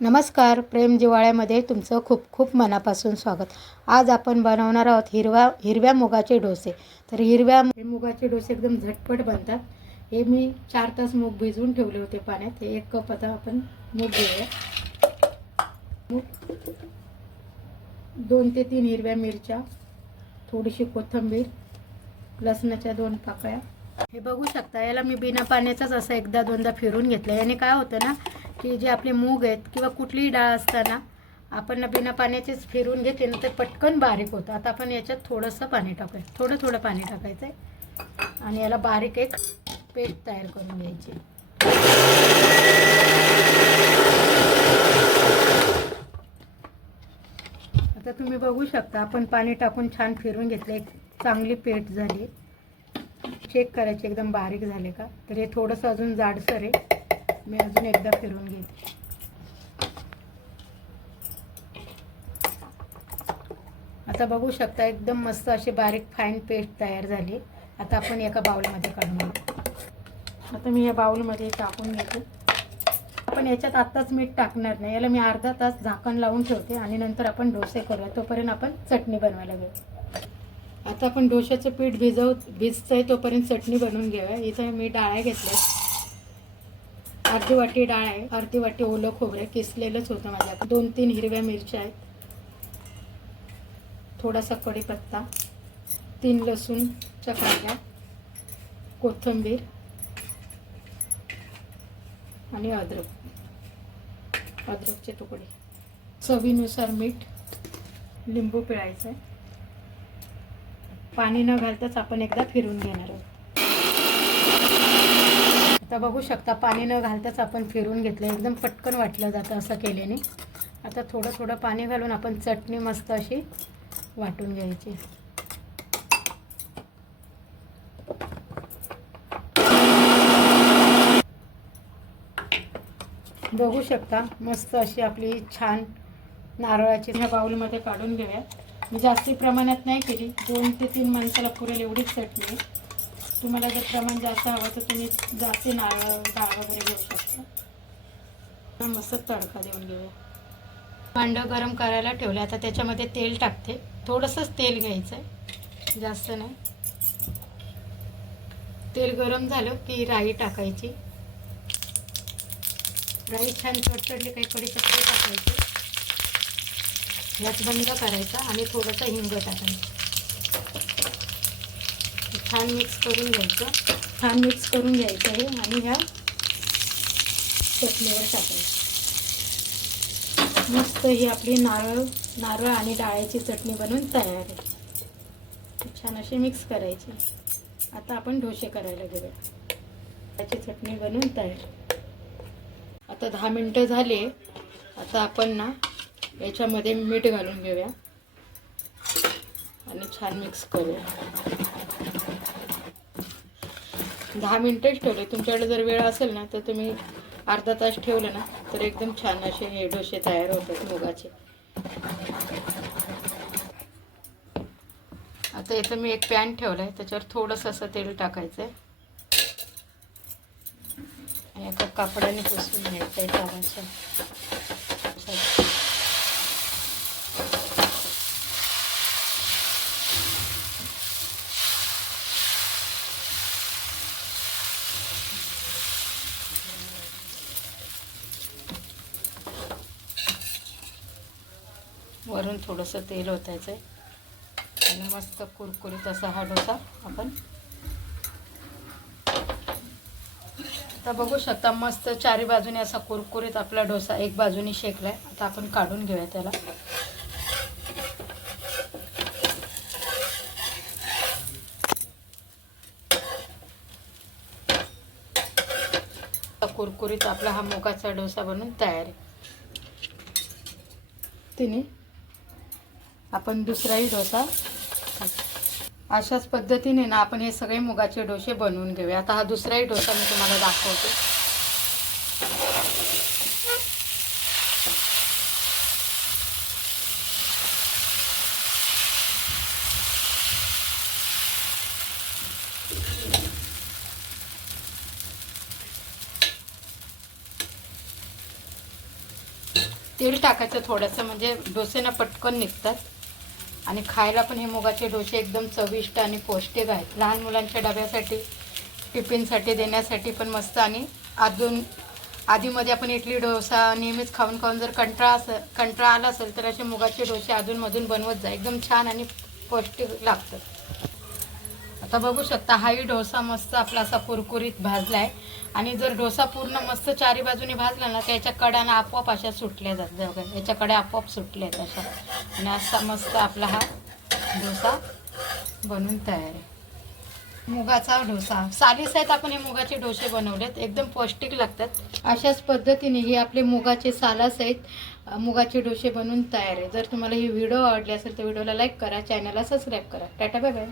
नमस्कार प्रेम जिवाळ्यामध्ये तुमचं खूप खूप मनापासून स्वागत. आज आपण बनवणार आहोत हिरवा हिरव्या मुगाचे डोसे. तर हिरव्या मुगाचे डोसे एकदम झटपट बनतात. हे मी चार तास मूग भिजवून ठेवले होते पाण्यात. हे एक कप आता आपण मूग घेऊया. मूग दोन ते तीन हिरव्या मिरच्या थोडीशी कोथिंबीर लसणाच्या दोन पाकळ्या. हे बघू शकता याला मी बिना पाण्याचाच असं एकदा दोनदा फिरून घेतलं याने काय होतं ना की जे आपले मूग आहेत किंवा कुठलीही डाळ असताना आपण बिना पाण्याचेच फिरून घेतले ना तर पटकन बारीक होतं. आता आपण याच्यात थोडंसं पाणी टाकायचं थोडं थोडं पाणी टाकायचं आहे आणि याला बारीक एक पेस्ट तयार करून घ्यायची. आता तुम्ही बघू शकता आपण पाणी टाकून छान फिरून घेतलं. एक चांगली पेट झाली. चेक करायची एकदम बारीक झाले का? तर हे थोडंसं अजून जाडसर आहे. मी अजून एकदा फिरून घेते आता बघू शकता एकदम मस्त अशी बारीक फाईन पेस्ट तयार झाली. आता आपण एका बाउलमध्ये काढून घेऊ. आता मी या बाउलमध्ये टाकून घेते. आपण याच्यात आत्ताच मीठ टाकणार नाही. याला मी अर्धा तास झाकण लावून ठेवते आणि नंतर आपण डोसे करूया. तोपर्यंत आपण चटणी बनवायला घेऊ. आता आपण डोश्याचं पीठ भिजव भिजतंय तोपर्यंत चटणी बनवून घेऊया. इथं मी डाळ्या घेतल्या अर्धी वाटी डाळ आहे अर्धी वाटी ओलं खोबरं किसलेलंच होतं माझ्या दोन तीन हिरव्या मिरच्या आहेत. थोडासा कढीपत्ता तीन लसूणच्या कांड्या कोथिंबीर आणि अद्रक. अद्रकचे तुकडे. चवीनुसार मीठ लिंबू पिळायचं आहे पाणी न घालताच आपण एकदा फिरून घेणार आहोत. आता बघू शकता पाणी न घालताच आपण फिरून घेतलं एकदम पटकन वाटलं जातं असं केल्याने. आता थोडं थोडं पाणी घालून आपण चटणी मस्त अशी वाटून घ्यायची. बघू शकता मस्त अशी आपली छान नारळाची ह्या बाऊलमध्ये काढून घेऊया. मी जास्ती प्रमाणात नाही केली. दोन ते तीन माणसाला पुरेल एवढीच चटणी. आहे तुम्हाला जर प्रमाण जास्त हवं तर तुम्ही जास्ती नारळ डाळ वगैरे घेऊ शकता. मस्त तडका देऊन घेऊया भांडं गरम करायला ठेवलं. आता त्याच्यामध्ये तेल टाकते. थोडंसंच तेल घ्यायचं आहे जास्त नाही. तेल गरम झालं की राई टाकायची. राई छान चटचडली काही कढीपत्ते टाकायचे. यात बंद करायचा आणि थोडंसं हिंग टाकायचं. छान मिक्स करून घ्यायचं. छान मिक्स करून घ्यायचं आहे आणि ह्या चटणीवर टाकायचं. मस्त ही आपली नारळ नारळ आणि डाळ्याची चटणी बनवून तयार आहे. छान अशी मिक्स करायची. आता आपण डोसे करायला घेऊया त्याची चटणी बनवून तयार. आता दहा मिनटं झाली. आता आपण ना याच्यामध्ये मीठ घालून घेऊया. आणि छान मिक्स करूया. दहा मिनटंच ठेवले. तुमच्याकडे जर वेळ असेल ना तर तुम्ही अर्धा तास ठेवलं ना तर एकदम छान असे हे डोसे तयार होतात मुगाचे. आता इथं मी एक पॅन ठेवला आहे त्याच्यावर थोडंसं असं तेल टाकायचं आहे आणि एका कापडाने पुसून घ्यायचं आहे ताराच्या वरून थोडंसं तेल ओतायचं आहे आणि मस्त कुरकुरीत असा हा डोसा आपण. आता बघू शकता मस्त चारी बाजूने असा कुरकुरीत आपला डोसा एक बाजूने आहे आता आपण काढून घेऊया त्याला. कुरकुरीत आपला हा मुगाचा डोसा बनून तयार आहे. तिने आपण दुसराही डोसा अशाच पद्धतीने ना आपण हे सगळे मुगाचे डोसे बनवून घेऊया. आता हा दुसराही डोसा मी तुम्हाला दाखवते. तेल टाकायचं थोडंसं म्हणजे डोसे ना पटकन निघतात. आणि खायला पण हे मुगाचे डोसे एकदम चविष्ट आणि पौष्टिक आहेत. लहान मुलांच्या डब्यासाठी टिफिनसाठी देण्यासाठी पण मस्त आणि अजून आधीमध्ये आपण इडली डोसा नेहमीच खाऊन खाऊन जर कंटाळा असं कंटाळा आला असेल तर असे मुगाचे डोसे अधूनमधून बनवत जा. एकदम छान आणि पौष्टिक लागतात. आता बघू शकता हाही डोसा मस्त आपला असा कुरकुरीत भाजला आहे आणि जर डोसा पूर्ण मस्त चारी बाजूने भाजला ना तर याच्या कड्यानं आपोआप अशा सुटल्या जातात. बघा याच्या कड्या आपोआप सुटल्या आहेत अशा. आणि असा मस्त आपला हा डोसा बनून तयार आहे. मुगाचा डोसा. सालीस आहेत आपण हे मुगाचे डोसे बनवलेत. एकदम पौष्टिक लागतात. अशाच पद्धतीने हे आपले मुगाचे सालास आहेत. मुगाचे डोसे बनवून तयार आहे जर तुम्हाला ही व्हिडिओ आवडली असेल तर व्हिडिओला लाईक करा चॅनलला सबस्क्राईब करा. Tata bye bye.